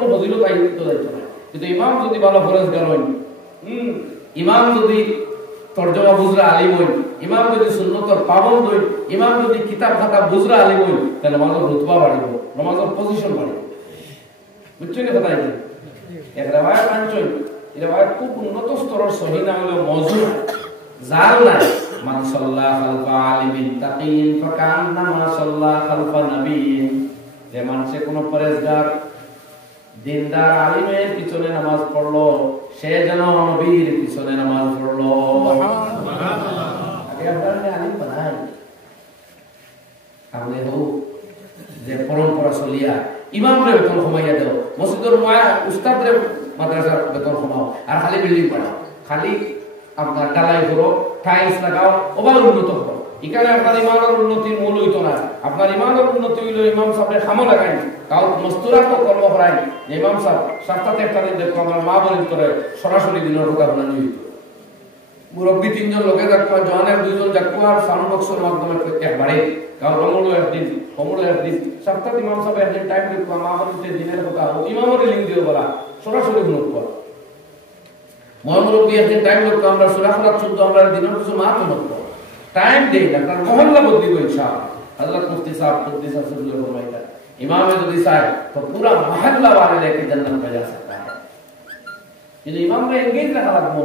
কোনো ফজিলত আইতো যাইতো না। কিন্তু ইমাম যদি ভালো ফরজগার হন, ইমাম যদি তরজমা বুজরা আলিম হন, ইমাম যদি সুন্নতর পাবন্দ হন, ইমাম যদি কিতাব খাতা বুজরা আলিম হন, তাহলে নামাজের রুতবা বাড়িব, নামাজের পজিশন বাড়িব। বুঝছেন কি কথা? এক রিওয়ায়াত আনছেন, এই রিওয়ায়াত খুব উন্নত স্তরের সহিহ না হলেও মওযু জাল নাই। মান সাল্লা খালফা আলিমিন তাকিয়িন ফাকান্নামা সাল্লা খালফা নবিয়্যিন। যে মানুষে কোনো পরেজগার দিনদার আলিমের পিছনে নামাজ পড়লো, সে যেন নবীর পিছনে নামাজ পড়লো। সুবহানাল্লাহ। আগে আপনারা আলিম বানাই আপনি হোক যে পরম্পরা চলিয়া ইমামরে বেতন কমাইয়া দাও, মসজিদের উস্তাদরে মাদ্রাসার বেতন কমাও, আর খালি বিল্ডিং বানাও, খালি আপনার ডালাই করো, টাইলস লাগাও, ওবার উন্নত করো। এখানে আপনার ইমানের উন্নতির মূল হইতো না। আপনার ইমানের উন্নতি হইল ইমাম সাহেবের খামো লাগাই, কাউ মস্তুরা তো কর্ম করাই। ইমাম সাহেব সাতটাতে একটা দিন দেখো আমার মা বলি করে সরাসরি দিনের কথা বলা নিয়ে হইতো। মুরব্বী 3 জন লোকে যাকো, জওয়ানের 2 জন যাকো, আর সাউন্ড বক্সের মাধ্যমে একবারে কারণ রমলো একদিন, কমলো একদিন, সপ্তাহে ইমাম সাহেব একদিন টাইম দেখো মা বলিতে দিনের কথা ইমামের লিঙ্ক দিয়ে বলা সরাসরি উন্নত করা। মুরব্বী একদিন টাইম দেখো আমরা সুরাফরাত শুদ্ধ আমরা দিনের কিছু মা উন্নত করা টাইম দেই না, কারণ মহল্লা বদলি হই। ইনশাআল্লাহ হযরত মুফতি সাহেব কুদ্দিস রাসূলুল্লাহ ফরমাইতা ইমামে যদি চায় তো পুরা মহল্লা वाले लेके जन्नत में जा सकता है। यदि इमाम में एंगेज रहा लागो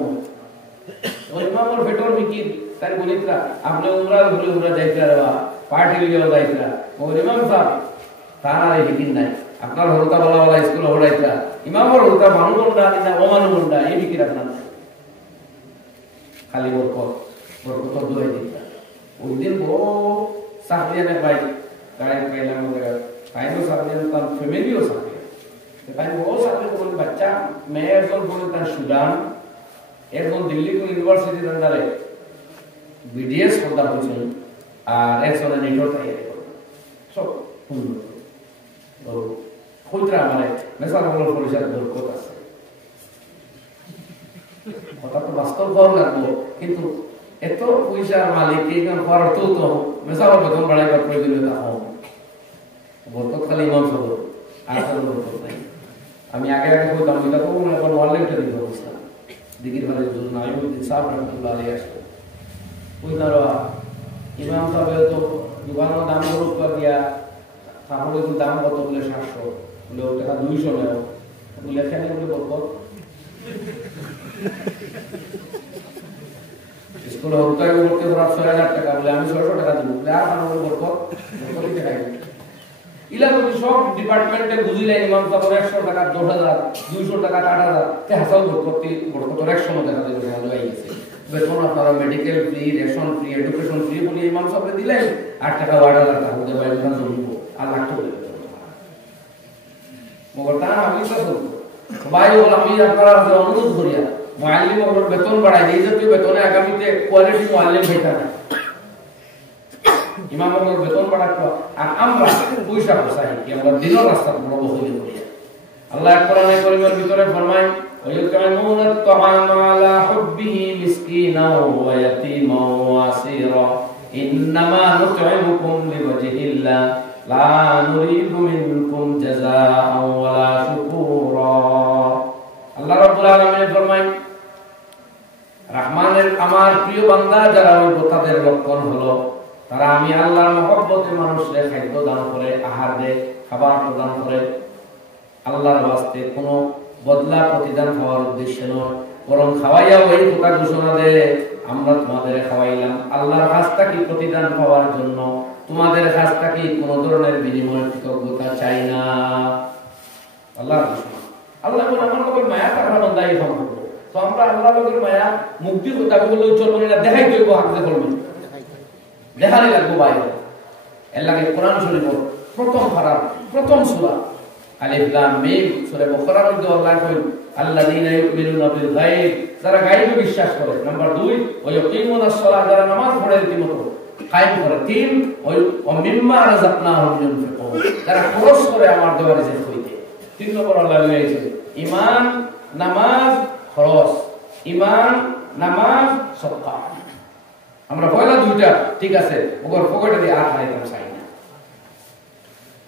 और इमाम और बेटोर मिकी তার গণিতরা আপনি উমরা ঘুরে ঘুরে যাইতা রে পার্টি লিয়েও যাইতা और इमाम साहब তারা এই দিন নাই আপনার হরতা বলা বলা স্কুল হড়াইতা ইমামর হরতা মানুষটা না অমানুষটা এই বিকি রাখনা খালি বরকত দোয়া দিতা। ওই দিন বড় সাহাবিয়ানে ভাই গায়ে কইলা মধ্যে কাইনো সাহাবিয়ান তার ফ্যামিলিও সাহাবিয়ান তাই বড় সাহাবিয়ান কোন বাচ্চা মেয়ে একজন বলে তার সুদান একজন দিল্লি ইউনিভার্সিটির আন্ডারে বিডিএস পড়া হয়েছে আর একজনে নেটর তৈরি করে সব সুন্দর কইতরা মানে মেসার হল পরিষদ বরকত আছে কথা তো বাস্তব ভালো লাগলো, কিন্তু এত পয়সার মালিক এইখান খরচ তো মেসার বেতন বাড়াইবার প্রয়োজনীয়তা হোক বরকত খালি ইমাম সব আর কোনো বরকত নাই। আমি আগে কইতাম এটা তো মনে করেন ওয়ালেটে দিতে বলছিলাম দিকির ভালো জন্য আইয়ুদ্দিন সাহেব রহমাতুল্লাহ আলাইহি আসলো কইতারা ইমাম সাহেব তো দোকানের দাম বরকত করে দিয়া তাহলে তো দাম কত বলে 700 বলে ওটা 200 নাও বলে কেন বলে বরকত স্কুল হরতায় করতে ধরা 6000 টাকা বলে আমি 600 টাকা দেব বলে আর আমার বরকত দিতে খাই ইলা যদি সব ডিপার্টমেন্টে বুঝিলে ইমাম সাহেব 100 টাকা 2000 200 টাকা 8000 তে হাসাল বরকত 100 টাকা দেবে হয়ে গেছে। বেতন আপনারা medical free, ration free, education free বলে ইমাম সাহেব দিলেন 8 টাকা 8000 টাকা হতে পারে না জমব আর লাখ টাকা দেবে মগর তা আমি তো ভাই বল আমি আপনারা অনুরোধ করিয়া মুআল্লিম ওর বেতন বাড়াই এই জাতীয় বেতনে আগামীতে কোয়ালিটি মুআল্লিম হইতা না ইমাম ওর বেতন বাড়াতো আর আমরা পয়সা চাই কি আমরা দিনের রাস্তা বড় হইলে করি। আল্লাহ কোরআনে কারীমের ভিতরে ফরমায় ويطعمون الطعام على حبه مسكينا ويتيما واسيرا انما نطعمكم لوجه الله لا نريد منكم جزاء ولا شكورا। আল্লাহ রাব্বুল আলামিন ফরমায় রহমানের আমার প্রিয় বান্দা যারা ওই তাদের লক্ষণ হলো তারা আমি আল্লাহর মহব্বতে মানুষকে খাদ্য দান করে, আহার দেয়, খাবার প্রদান করে, আল্লাহর ওয়াস্তে কোনো বদলা প্রতিদান খাওয়ার উদ্দেশ্যে নয়, বরং খাওয়াইয়া ওই কথা ঘোষণা দেয় আমরা তোমাদের খাওয়াইলাম আল্লাহর কাছ থেকে প্রতিদান পাওয়ার জন্য, তোমাদের কাছ থেকে কোনো ধরনের বিনিময় কৃতজ্ঞতা চাই না। আল্লাহর ঘোষণা। আল্লাহ বলে আমার কবে মায়া থাকার বান্দা এই সম্পর্ক তো আমরা আল্লাহ লোকের মায়া মুক্তি দাবি করলে চলবে না, দেখাই দেব হাতে করবে দেখালে লাগবো বাইরে এর লাগে কোরআন শরীফ প্রথম খারাপ প্রথম সূরা আলিফ লাম মিম সূরা বাকারার মধ্যে আল্লাহ কই আল্লাযীনা ইউমিনুনা বিল গায়ব, যারা গায়বে বিশ্বাস করে। নাম্বার 2 ওয়া ইয়াকিমুনাস সালাত, যারা নামাজ পড়ে রীতিমতো কায়েম করে। 3 ওয়া মিম্মা রাযাকনাহুম ইউনফিকুন, যারা খরচ করে আমার দেওয়া রিজিক হইতে। 3 নম্বর আল্লাহ বলেছে ঈমান, নামাজ, খরচ। ঈমান, নামাজ, সাদকা। আমরা পয়লা দুইটা ঠিক আছে ওগর পকেটে দিয়ে আর খাইতাম চাই না,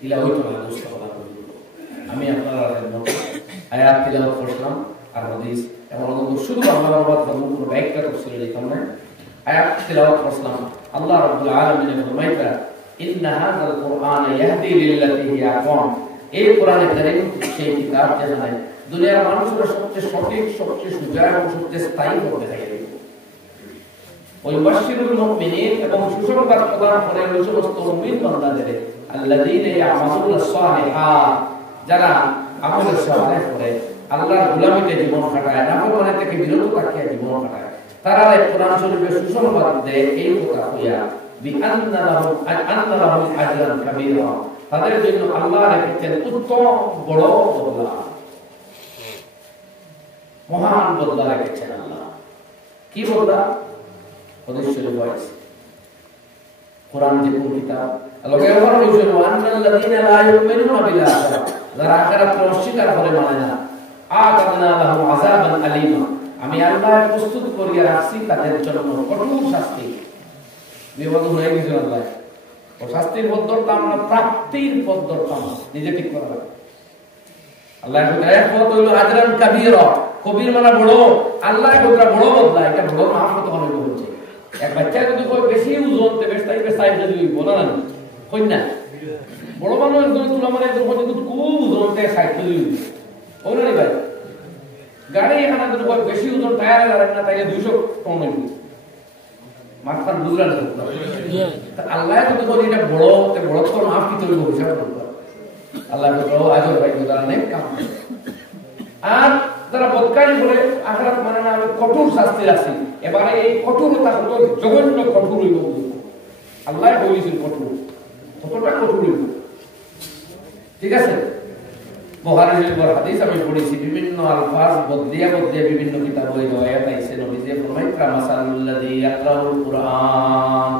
ইলা হইতো না দোস্ত। আমি আপনারা আয়াত তিলাওয়াত করলাম আর হাদিস এবং শুধু বাংলা অনুবাদ করব, কোনো ব্যাখ্যা তফসিল লিখলাম না। আয়াত তিলাওয়াত করলাম, আল্লাহ রাব্বুল আলামিন ফরমাইতা ইন্না হাযাল কুরআন ইয়াহদি লিল্লাতী হিয়া আকওয়াম। এই কোরআনে কারীম সেই কিতাব যেখানে দুনিয়ার মানুষের সবচেয়ে সঠিক, সবচেয়ে সোজা এবং সবচেয়ে স্থায়ী করতে থাকে। ওই বাশশিরুল মুমিনিন এবং সুসংবাদ প্রদান করে ওই সমস্ত মুমিন বান্দাদের আল্লাযীনা ইয়ামালুনাস সালিহাত, যারা আমল সালেহ করে আল্লাহর গোলামিতে জীবন কাটায়, নাফরমানি থেকে বিরত থাকিয়া জীবন কাটায়, তারা এই কোরআন শরীফের সুসংবাদ দেয় এই কথা কইয়া বিআন্না লাহুম আজরান কাবীরা, তাদের জন্য আল্লাহ রেখেছেন উত্তম বড় বদলা, মহান বদলা রেখেছেন আল্লাহ। কি বদলা? হাদিস শরীফ আছে, কোরআন যে কোন কিতাব আল্লাহ ব্যবহার করেছেন ওয়ান্নাল্লাযীনা লা ইউমিনুনা বিল আখিরাহ, যারা আখিরাতকে অস্বীকার করে মানে না, আ'তাদনা লাহুম আযাবান আলীমা, আমি আল্লাহ প্রস্তুত করিয়া রাখছি তাদের জন্য কঠোর শাস্তি। বিপদ হয়ে গেছে আল্লাহ, ও শাস্তির পদ্ধতি আমরা প্রাপ্তির পদ্ধতি নিজে ঠিক করা লাগে। আল্লাহ এক পথ হইল আজরান কাবীরা, কবির মানে বড়, আল্লাহ কতটা বড় বদলা, এটা বড় মাহফত হবে বলছে। এক বাচ্চা যদি কই বেশি ওজন তে বেশ তাইবে সাইজ যদি বলা না কই না, বড় মানুষ একদম তুলা মানে যখন কিন্তু খুব ওজন তে সাইজ দিই ওরে রে ভাই, গাড়ি এখানে যদি কই বেশি ওজন টায়ারে ধরে না তাইলে 200 টন হইবে, মাথার বুঝলা না। আল্লাহ যদি বলি এটা বড়, তে বড় তো মাফ কি তৈরি করবে সেটা বলবো। আল্লাহ তো আজর ভাই তারা নেই কাম, আর যারা বদকারি করে আখিরাত মানে না, আমি কঠোর শাস্তি রাখছি। এবারে এই কঠোরতা হলো জঘন্য কঠোর হইব, আল্লাহ বলেছেন কঠোর, কতটা কঠোর হইব। ঠিক আছে, বুখারী শরীফের হাদিস আমি পড়েছি, বিভিন্ন আলফাজ বদলিয়া বদলিয়া বিভিন্ন কিতাব বই আয়াত আইছে, নবীজি ফরমায় কামাসাল্লাযী ইয়াকরাউল কুরআন,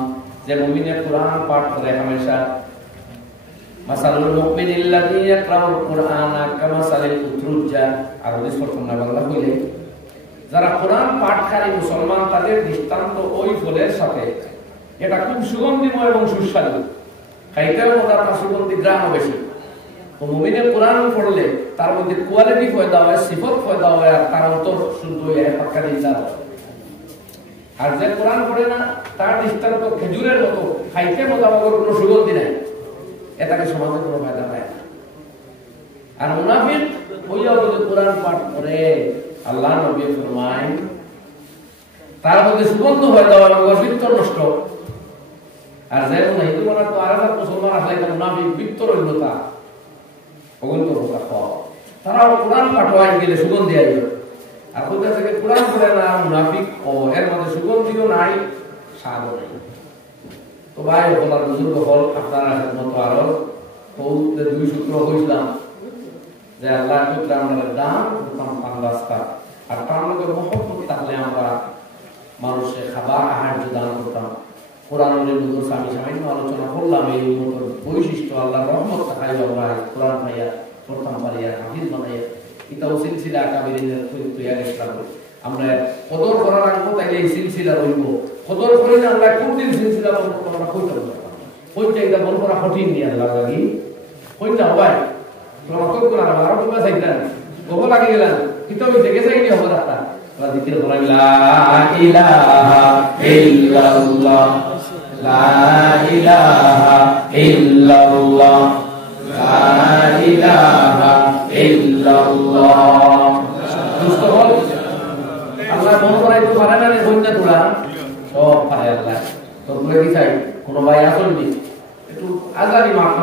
যে মুমিনের কুরআন পাঠ করে হামেশা, মাসালুল মুমিনিল্লাযী ইয়াকরাউল কুরআনা কামাসালিল উতরুজ্জা, আর হাদিস পড়তাম না বাংলা কইলে, যারা কোরআন পাঠকারী মুসলমান তাদের দৃষ্টান্ত ওই ফলের সাথে, এটা খুব সুগন্ধিময় এবং সুস্বাদু, খাইতেও মজা, তার সুগন্ধি গ্রামও বেশি। তো মুমিনের কোরআন পড়লে তার মধ্যে কোয়ালিটি পয়দা হয়, সিফত পয়দা হয়, আর তার অন্তর শুদ্ধ হয়ে পাক্কা দিন। আর যে কোরআন পড়ে না তার দৃষ্টান্ত খেজুরের মতো, খাইতে মজা পাওয়ার কোনো সুগন্ধি নাই, এটাকে সমাজে কোনো ফায়দা পায় না। আর মুনাফিক হইয়া যদি কোরআন পাঠ করে, আল্লাহ নবী ফরমায় তার মধ্যে সুগন্ধ হয়ে যাওয়া এবং বৃত্ত নষ্ট। আর যে কোনো হিন্দু বলার তো আর মুসলমান আসলে মুনাফিক বৃত্ত রইল, তা অগন্ত তারাও কোরআন পাঠ হয়ে গেলে সুগন্ধি আইল, আর কোথা থেকে কোরআন পড়ে না মুনাফিক, ও এর মধ্যে সুগন্ধিও নাই, স্বাদও নাই। তো ভাই বলার বুজুর্গ হল আপনারা মতো আরো 2 সূত্র হইলাম যে আল্লাহ আমাদের দাম রাস্তা, আর তার মধ্যে মহব্বত থাকলে আমরা মানুষের খাবার আহার্য দান করতাম। কোরআনের বুজুর্গ আমি সামান্য আলোচনা করলাম, এই মতো বৈশিষ্ট্য আল্লাহর রহমত থাকাই আমরা কোরআন ভাইয়া করতাম পারিয়া হাফিজ বানাইয়া, এটাও সিলসিলা কাবিরিনের তৈরি গেছিলাম। আমরা কদর করা রাখবো তাইলে এই সিলসিলা রইব, কদর করে না আমরা কোনদিন সিলসিলা বন্ধ আমরা কইতে পারবো, কইতে এটা বন্ধ করা কঠিন নিয়ে আল্লাহ লাগি কইতে হয়। তোমার কত করে আরো তোমরা চাইতেন গোবর লাগে গেলেন, কিন্তু আমি দেখে চাইনি হবে রাস্তা দিকের বলা লা ইলাহা ইল্লাল্লাহ, লা ইলাহা ইল্লাল্লাহ, লা ইলাহা ইল্লাল্লাহ। আল্লাহ মন করাইতে পারে না রে বন্যা তোরা সব পারে আল্লাহ। তো কি চাই কোনো ভাই আসল একটু আজারি মাফ